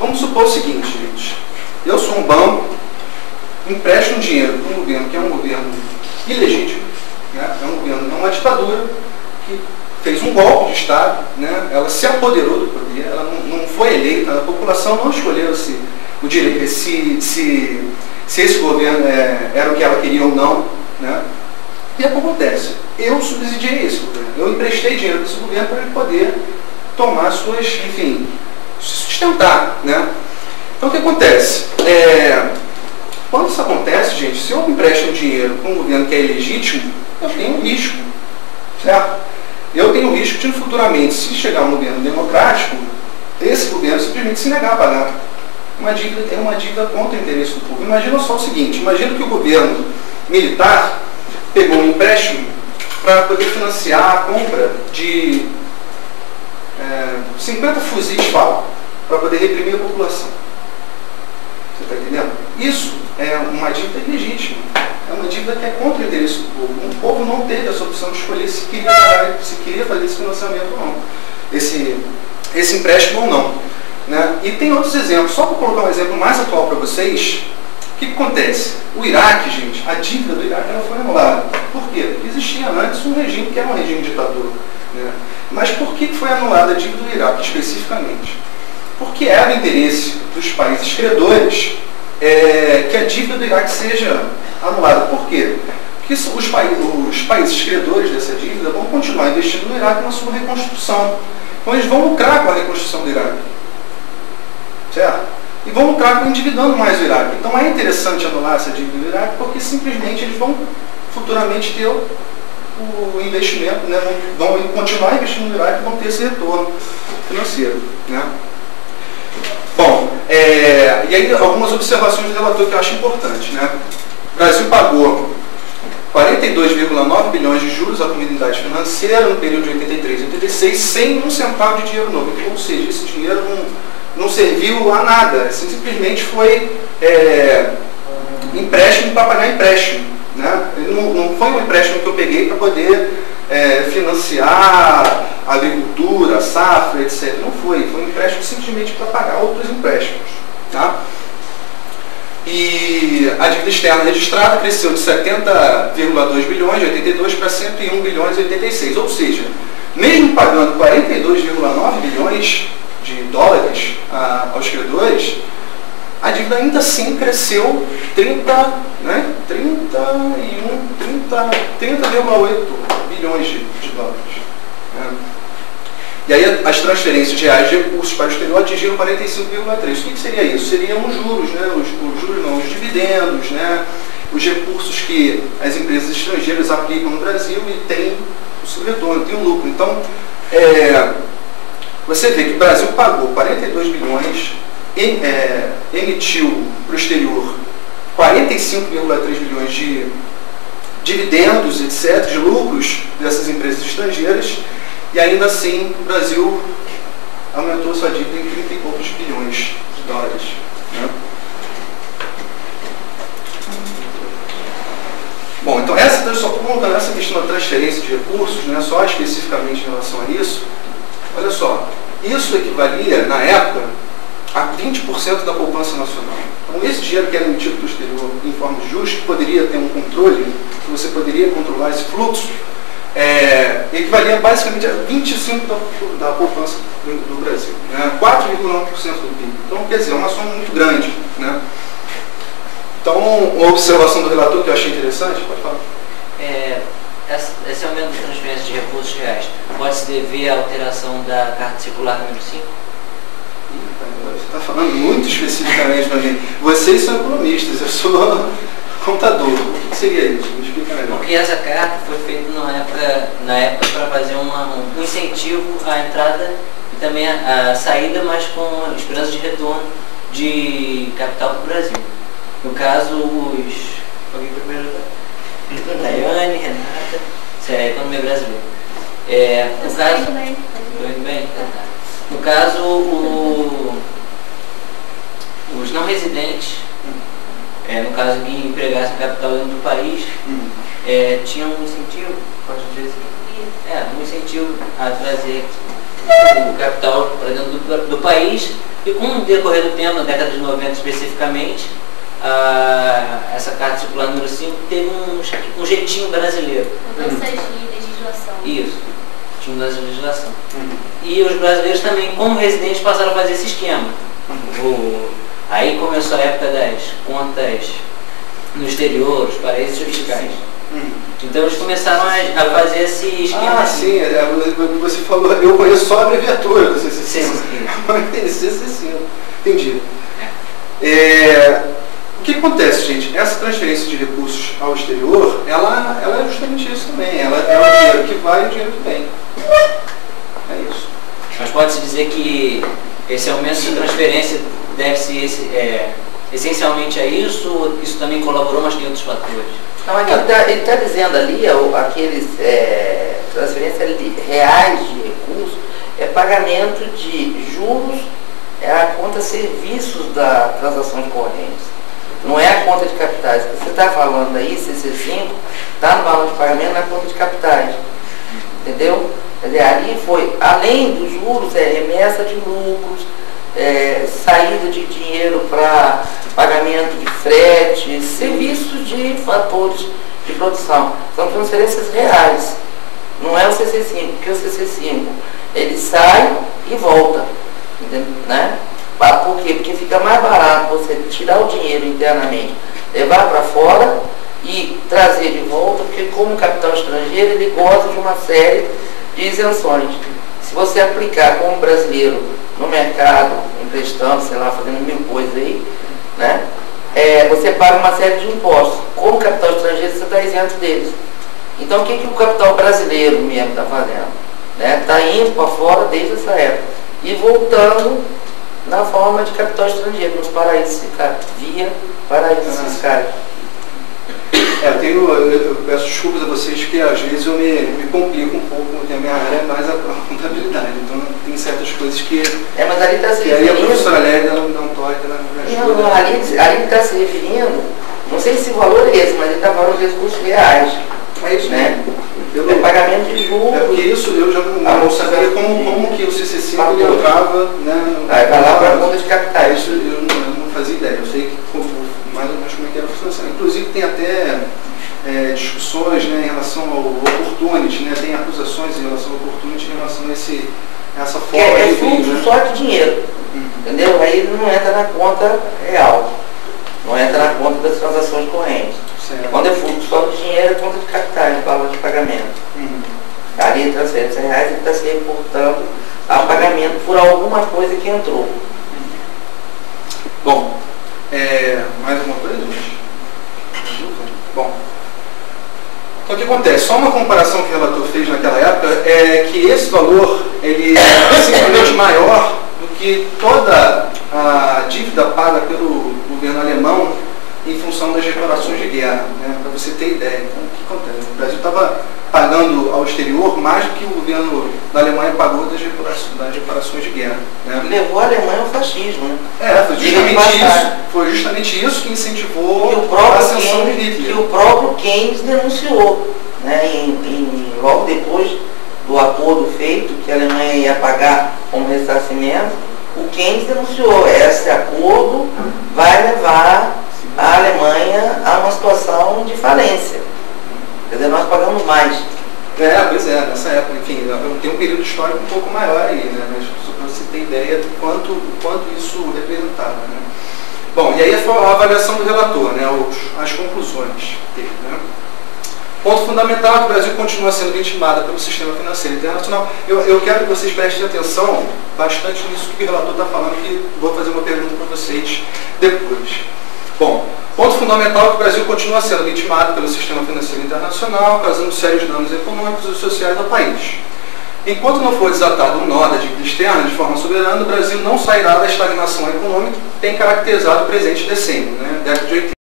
Vamos supor o seguinte, gente. Eu sou um banco, empresto um dinheiro para um governo que é um governo ilegítimo, né? É uma ditadura que fez um golpe de Estado, né? Ela se apoderou do poder, ela não foi eleita, a população não escolheu se esse governo era o que ela queria ou não, né? E o que acontece? Eu subsidiei esse governo, eu emprestei dinheiro para esse governo para ele poder tomar suas, enfim, se sustentar, né? Então o que acontece? Quando isso acontece, gente, se eu empresto dinheiro para um governo que é ilegítimo, eu tenho um risco, certo? Eu tenho o risco de futuramente, se chegar um governo democrático, esse governo simplesmente se negar a pagar. É uma dívida contra o interesse do povo. Imagina só o seguinte, imagina que o governo militar pegou um empréstimo para poder financiar a compra de 50 fuzis FAL, para poder reprimir a população. Você está entendendo? Isso é uma dívida ilegítima. É uma dívida que é contra o interesse do povo. O povo não teve essa opção de escolher se queria pagar, se queria fazer esse financiamento ou não. Esse empréstimo ou não. Né? E tem outros exemplos. Só para colocar um exemplo mais atual para vocês, o que acontece? O Iraque, gente, a dívida do Iraque ela foi anulada. Por quê? Existia antes um regime que era um regime ditador. Né? Mas por que foi anulada a dívida do Iraque, especificamente? Porque era o interesse dos países credores que a dívida do Iraque seja anulada. Por quê? Porque os países credores dessa dívida vão continuar investindo no Iraque na sua reconstrução. Então eles vão lucrar com a reconstrução do Iraque. Certo? E vão lucrar endividando mais o Iraque. Então é interessante anular essa dívida do Iraque porque simplesmente eles vão futuramente ter o investimento, né? Vão continuar investindo no Iraque e vão ter esse retorno financeiro. Né? Bom, e aí algumas observações do relator que eu acho importante. Né? O Brasil pagou 42,9 bilhões de juros à comunidade financeira no período de 83 e 86 sem um centavo de dinheiro novo. Ou seja, esse dinheiro não serviu a nada, simplesmente foi empréstimo para pagar empréstimo. Né? Não foi um empréstimo que eu peguei para poder financiar a agricultura, a safra, etc. Não foi. Foi um empréstimo simplesmente para pagar outros empréstimos. Tá? E a dívida externa registrada cresceu de 70,2 bilhões de 82 para 101 bilhões de 86. Ou seja, mesmo pagando 42,9 bilhões de dólares aos credores, a dívida ainda assim cresceu 30,8 bilhões de dólares. Né? E aí as transferências reais de recursos para o exterior atingiram 45,3. O que seria isso? Seriam os juros, né? Os juros não, os dividendos, né? Os recursos que as empresas estrangeiras aplicam no Brasil e tem o seu retorno, tem o lucro. Então, você vê que o Brasil pagou 42 bilhões, emitiu para o exterior 45,3 bilhões de dividendos, etc., de lucros dessas empresas estrangeiras, e ainda assim o Brasil aumentou sua dívida em 30 e poucos bilhões de dólares. Né? Bom, então só colocando essa questão da transferência de recursos, né, só especificamente em relação a isso, olha só, isso equivalia, na época, a 20% da poupança nacional. Então, esse dinheiro que era emitido para o exterior em forma justa, que poderia ter um controle, que você poderia controlar esse fluxo, equivalia basicamente a 25% da poupança do Brasil, né? 4,9% do PIB. Então, quer dizer, é uma soma muito grande. Né? Então, uma observação do relator que eu achei interessante, pode falar. Esse aumento de transferência de recursos reais pode se dever à alteração da Carta Circular número 5? Você está falando muito especificamente para mim. Vocês são economistas, eu sou contador. O que seria isso? Me explica melhor. Porque essa carta foi feita na época para fazer um incentivo à entrada e também à saída, mas com esperança de retorno de capital para o Brasil. No caso, alguém primeiro? Daiane, Renata, isso é a economia brasileira. No caso, muito bem. No caso, os não residentes, no caso que empregassem capital dentro do país, tinham um incentivo, pode dizer assim, um incentivo a trazer o capital para dentro do país, e E com o decorrer do tempo, na década de 90 especificamente, essa carta circular número 5 teve um jeitinho brasileiro. Mudanças de legislação. Isso, tinha mudança de legislação. E os brasileiros também, como residentes, passaram a fazer esse esquema. Aí começou a época das contas no exterior, os paraísos fiscais. Então eles começaram a fazer esse esquema. Ah, sim, você falou, eu conheço só a abreviatura do CC5. CC5. Entendi. O que acontece, gente? Essa transferência de recursos ao exterior, ela é justamente isso também. Ela é o dinheiro que vai e o dinheiro que vem. É isso. Mas pode-se dizer que esse aumento de transferência deve-se essencialmente a isso, ou isso também colaborou, mas tem outros fatores? Não, ele está dizendo ali, aqueles transferências reais de recursos, é pagamento de juros, é a conta serviços da transações correntes. Não é a conta de capitais. O que você está falando aí, CC5, está no balão de pagamento na conta de capitais. Entendeu? Quer dizer, ali foi, além dos juros, remessa de lucros, saída de dinheiro para pagamento de frete, serviços de fatores de produção. São transferências reais. Não é o CC5, porque o CC5 ele sai e volta. Entendeu? Né? Por quê? Porque fica mais barato você tirar o dinheiro internamente, levar para fora e trazer de volta, porque como capital estrangeiro ele goza de uma série de isenções. Se você aplicar como brasileiro no mercado, emprestando, sei lá, fazendo mil coisas aí, né? Você paga uma série de impostos. Como capital estrangeiro, você está isento deles. Então, o que o capital brasileiro mesmo está fazendo? Está indo para fora desde essa época e voltando na forma de capital estrangeiro, nos paraísos fiscais, via paraísos fiscais. Eu peço desculpas a vocês que às vezes eu me complico um pouco, porque a minha área é mais a contabilidade, então tem certas coisas que... Mas ali está se referindo... E aí a professora Lélia não toca, ela me ajuda. Não, ali está se referindo, não sei se o valor é esse, mas ele está falando de recursos reais. É isso, né? Pagamento de juros. Porque isso eu já não sabia como que o CC5 ele entrava, né? Aí vai lá para a conta de capitais. Isso eu não fazia ideia, eu sei que mais ou menos como é que era a função. Inclusive tem até discussões, né, em relação ao opportunity, né? Tem acusações em relação ao opportunity em relação a essa forma de fluxo, né? Só de dinheiro, entendeu? Aí ele não entra na conta real, não entra na conta das transações correntes. Certo. Quando é fluxo só de dinheiro, é conta de capitais, valor de pagamento. Ali, transferências reais, ele está se reportando a pagamento por alguma coisa que entrou. Bom, mais alguma coisa, gente? Bom, então o que acontece? Só uma comparação que o relator fez naquela época é que esse valor ele é simplesmente maior do que toda a dívida paga pelo governo alemão em função das reparações de guerra, né? Para você ter ideia. Então, o que acontece? O Brasil estava pagando ao exterior mais do que o governo da Alemanha pagou das reparações de guerra, né? Levou a Alemanha ao fascismo, né? Foi justamente isso que incentivou a ascensão de Hitler. Que o próprio Keynes denunciou, né? Logo depois do acordo feito, que a Alemanha ia pagar como ressarcimento, o Keynes denunciou: esse acordo vai levar a Alemanha a uma situação de falência. Quer dizer, nós pagamos mais. Pois é, nessa época, enfim, tem um período histórico um pouco maior aí, né? Mas só para você ter ideia do quanto isso representava, né? Bom, e aí a avaliação do relator, né? As conclusões dele, né? Ponto fundamental é que o Brasil continua sendo vitimado pelo sistema financeiro internacional. Eu quero que vocês prestem atenção bastante nisso que o relator está falando, que vou fazer uma pergunta para vocês depois. Bom, ponto fundamental é que o Brasil continua sendo vitimado pelo sistema financeiro internacional, causando sérios danos econômicos e sociais ao país. Enquanto não for desatado um nó da dívida externa de forma soberana, o Brasil não sairá da estagnação econômica que tem caracterizado o presente decênio, né, década de 80.